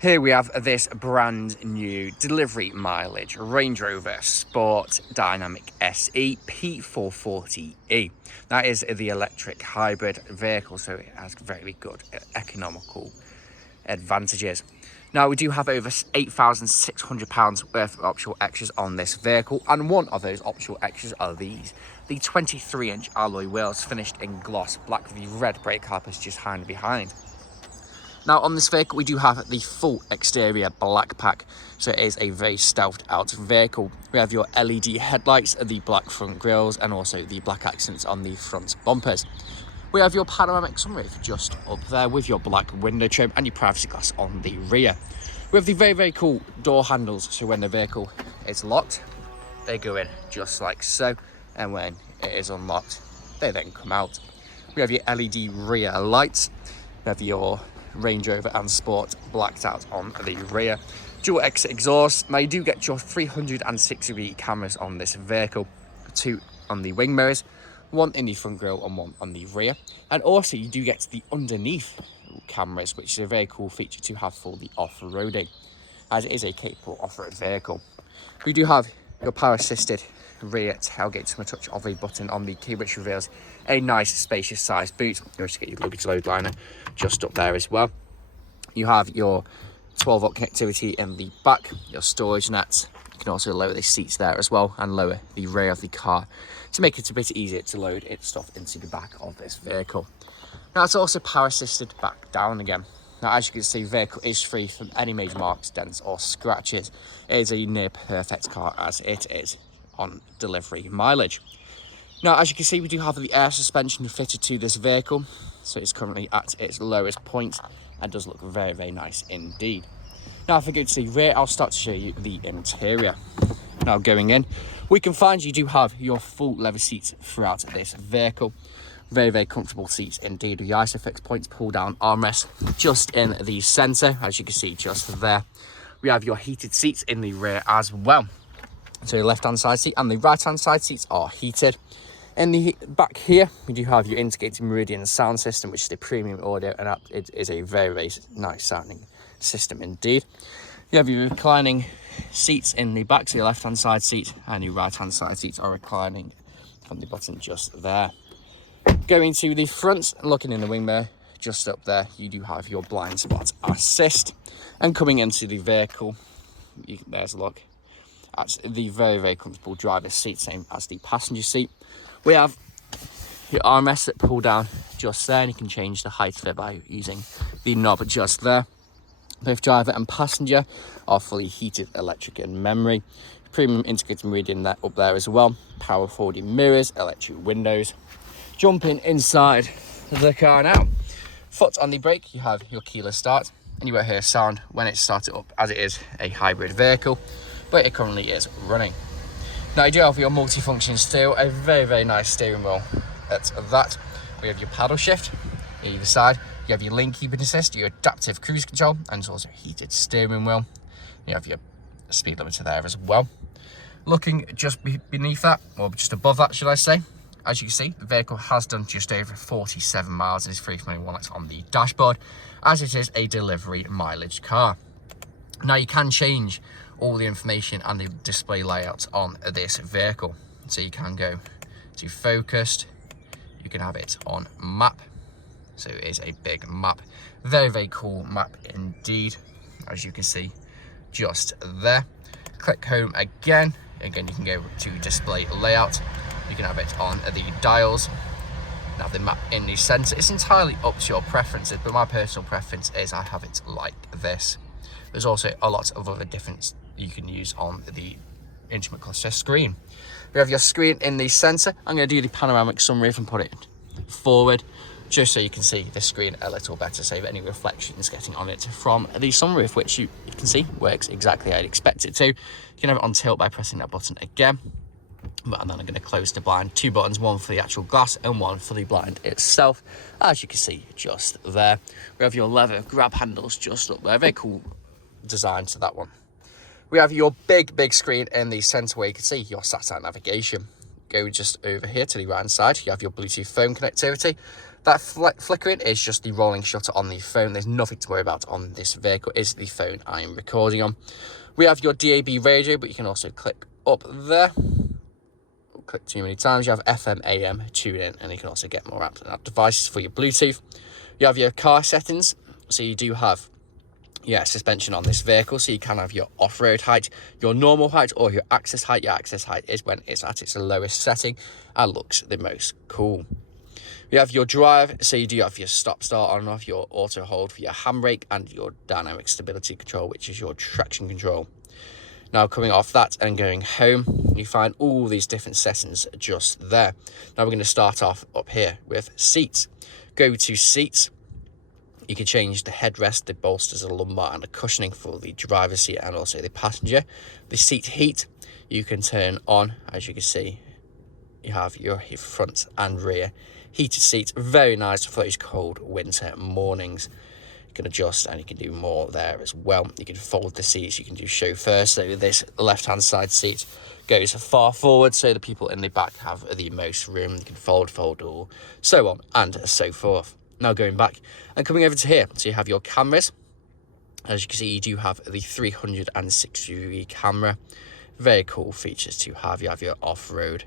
Here we have this brand new delivery mileage Range Rover Sport Dynamic SE P440E. That is the electric hybrid vehicle, so it has very good economical advantages. Now, we do have over £8,600 worth of optional extras on this vehicle, and one of those optional extras are these. The 23-inch alloy wheels finished in gloss black with the red brake calipers just behind. Now, on this vehicle, we do have the full exterior black pack, so it is a very stealthed out vehicle. We have your LED headlights, the black front grills, and also the black accents on the front bumpers. We have your panoramic sunroof just up there with your black window trim and your privacy glass on the rear. We have the very cool door handles, so when the vehicle is locked, they go in just like so, and when it is unlocked, they then come out. We have your LED rear lights. We have your Range Rover and Sport blacked out on the rear. Dual exit exhaust. Now, you do get your 360-degree cameras on this vehicle, 2 on the wing mirrors, 1 in the front grille and 1 on the rear. And also you do get the underneath cameras, which is a very cool feature to have for the off-roading, as it is a capable off-road vehicle. We do have your power assisted rear tailgate with a touch of a button on the key, which reveals a nice spacious sized boot. You also get your luggage load liner just up there as well. You have your 12-volt connectivity in the back, your storage nets. You can also lower the seats there as well and lower the rear of the car to make it a bit easier to load its stuff into the back of this vehicle. Now, it's also power assisted back down again. Now, as you can see, the vehicle is free from any major marks, dents or scratches. It is a near perfect car as it is on delivery mileage. Now, as you can see, we do have the air suspension fitted to this vehicle, so it's currently at its lowest point and does look very nice indeed. Now, if I go to the rear, I'll start to show you the interior. Now, going in, we can find you do have your full leather seats throughout this vehicle. Very comfortable seats indeed, with the ISOFIX points pull down armrest just in the centre, as you can see just there. We have your heated seats in the rear as well. So the left hand side seat and the right hand side seats are heated. In the back here, we do have your integrated Meridian sound system, which is the premium audio, and it is a very nice sounding system indeed. You have your reclining seats in the back, so your left hand side seat and your right hand side seats are reclining from the button just there. Going to the front, looking in the wing mirror, just up there, you do have your blind spot assist. And coming into the vehicle, there's a look at the very comfortable driver's seat, same as the passenger seat. We have your armrests that pull down just there, and you can change the height of it by using the knob just there. Both driver and passenger are fully heated, electric and memory. Premium integrated Meridian up there as well. Power folding mirrors, electric windows. Jumping inside the car now. Foot on the brake, you have your keyless start, and you will hear sound when it's started up, as it is a hybrid vehicle, but it currently is running. Now, you do have your multifunction steering, a very nice steering wheel at that. We have your paddle shift either side. You have your lane keeping assist, your adaptive cruise control, and it's also a heated steering wheel. You have your speed limiter there as well. Looking just beneath that, or just above that, should I say, as you can see, the vehicle has done just over 47 miles and is free from any wallets on the dashboard, as it is a delivery mileage car. Now, you can change all the information and the display layout on this vehicle. So you can go to focused, you can have it on map. So it is a big map. Very cool map indeed, as you can see just there. Click home again. Again, you can go to display layout. You can have it on the dials. Now, the map in the centre, it's entirely up to your preferences, but my personal preference is I have it like this. There's also a lot of other different you can use on the instrument cluster screen. We have your screen in the centre. I'm going to do the panoramic sunroof and put it forward, just so you can see the screen a little better, save any reflections getting on it from the sunroof, which you can see works exactly how I'd expect it to. You can have it on tilt by pressing that button again. And then I'm going to close the blind. 2 buttons, one for the actual glass and one for the blind itself, as you can see just there. We have your leather grab handles just up there. Very cool design to that one. We have your big screen in the centre where you can see your satellite navigation. Go just over here to the right hand side, you have your Bluetooth phone connectivity. That flickering is just the rolling shutter on the phone. There's nothing to worry about on this vehicle. It's the phone I am recording on. We have your DAB radio, but you can also click up there. Click too many times. You have FM, AM, tune in, and you can also get more apps and app devices for your Bluetooth. You have your car settings, so you do have suspension on this vehicle, so you can have your off-road height, your normal height, or your access height. Your access height is when it's at its lowest setting and looks the most cool. You have your drive, so you do have your stop start on and off, your auto hold for your handbrake, and your dynamic stability control, which is your traction control. Now, coming off that and going home, you find all these different settings just there. Now, we're going to start off up here with seats. Go to seats. You can change the headrest, the bolsters, the lumbar, and the cushioning for the driver's seat and also the passenger. The seat heat, you can turn on. As you can see, you have your front and rear heated seats. Very nice for those cold winter mornings. You can adjust and you can do more there as well. You can fold the seats, you can do chauffeur. So this left-hand side seat goes far forward, so the people in the back have the most room. You can fold, or so on and so forth. Now going back and coming over to here, so you have your cameras. As you can see, you do have the 360-degree camera. Very cool features to have. You have your off-road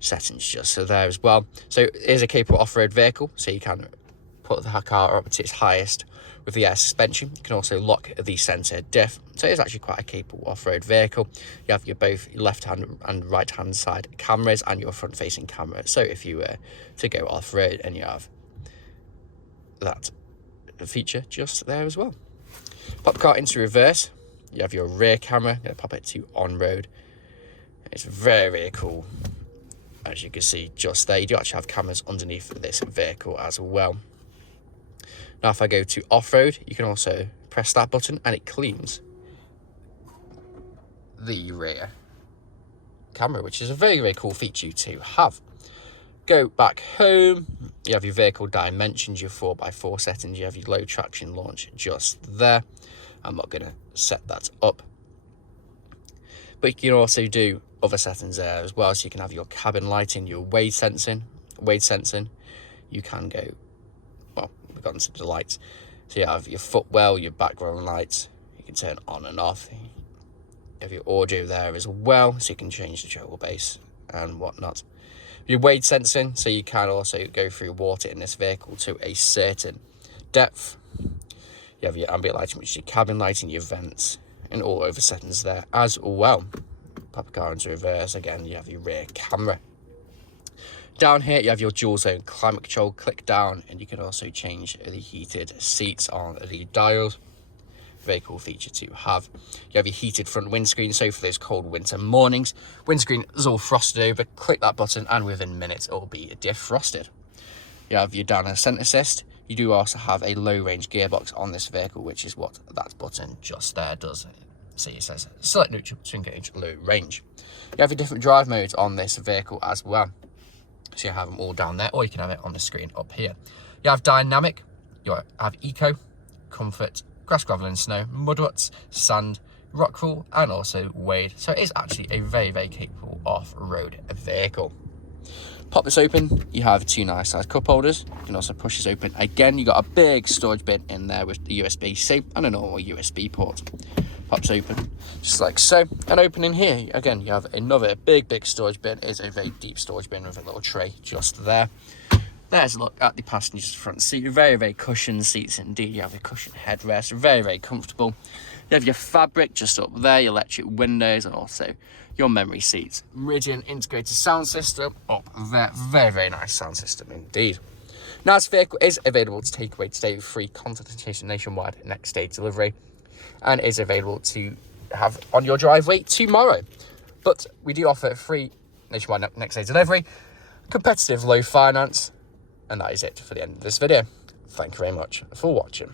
settings just so there as well. So it is a capable off-road vehicle, so you can put the car up to its highest with the air suspension. You can also lock the centre diff, so it's actually quite a capable off-road vehicle. You have your both left hand and right hand side cameras and your front facing camera, so if you were to go off-road, and you have that feature just there as well. Pop the car into reverse, you have your rear camera. I'm going to pop it to on-road. It's very, very cool. As you can see just there, you do actually have cameras underneath this vehicle as well. Now if I go to off-road, you can also press that button and it cleans the rear camera, which is a very, very cool feature to have. Go back home, you have your vehicle dimensions, your 4x4 settings, you have your low traction launch just there. I'm not going to set that up. But you can also do other settings there as well, so you can have your cabin lighting, your wade sensing. You can go, well, we've gone to the lights. So you have your footwell, your background lights, you can turn on and off. You have your audio there as well, so you can change the treble bass and whatnot. Your wade sensing, so you can also go through water in this vehicle to a certain depth. You have your ambient lighting, which is your cabin lighting, your vents, and all over settings there as well. Pop the car into reverse, again, you have your rear camera. Down here, you have your dual zone climate control. Click down, and you can also change the heated seats on the dials. Very cool feature to have. You have your heated front windscreen, so for those cold winter mornings, windscreen is all frosted over. Click that button and within minutes it will be defrosted. You have your down ascent assist. You do also have a low range gearbox on this vehicle, which is what that button just there does. See, it says select neutral to engage low range. You have your different drive modes on this vehicle as well, so you have them all down there, or you can have it on the screen up here. You have dynamic, you have eco, comfort, grass, gravel and snow, mud ruts, sand, rock crawl, and also wade. So it is actually a very, very capable off-road vehicle. Pop this open, you have two nice size cup holders. You can also push this open. Again, you got a big storage bin in there with the USB-C and a normal USB port. Pops open, just like so. And open in here, again, you have another big storage bin. It is a very deep storage bin with a little tray just there. There's a look at the passenger's front seat. Very, very cushioned seats indeed. You have a cushioned headrest, very, very comfortable. You have your fabric just up there, your electric windows, and also your memory seats. Meridian integrated sound system up there. Very, very nice sound system indeed. Now, this vehicle is available to take away today with free consultation nationwide next day delivery, and is available to have on your driveway tomorrow. But we do offer free nationwide next day delivery, competitive low finance. And that is it for the end of this video. Thank you very much for watching.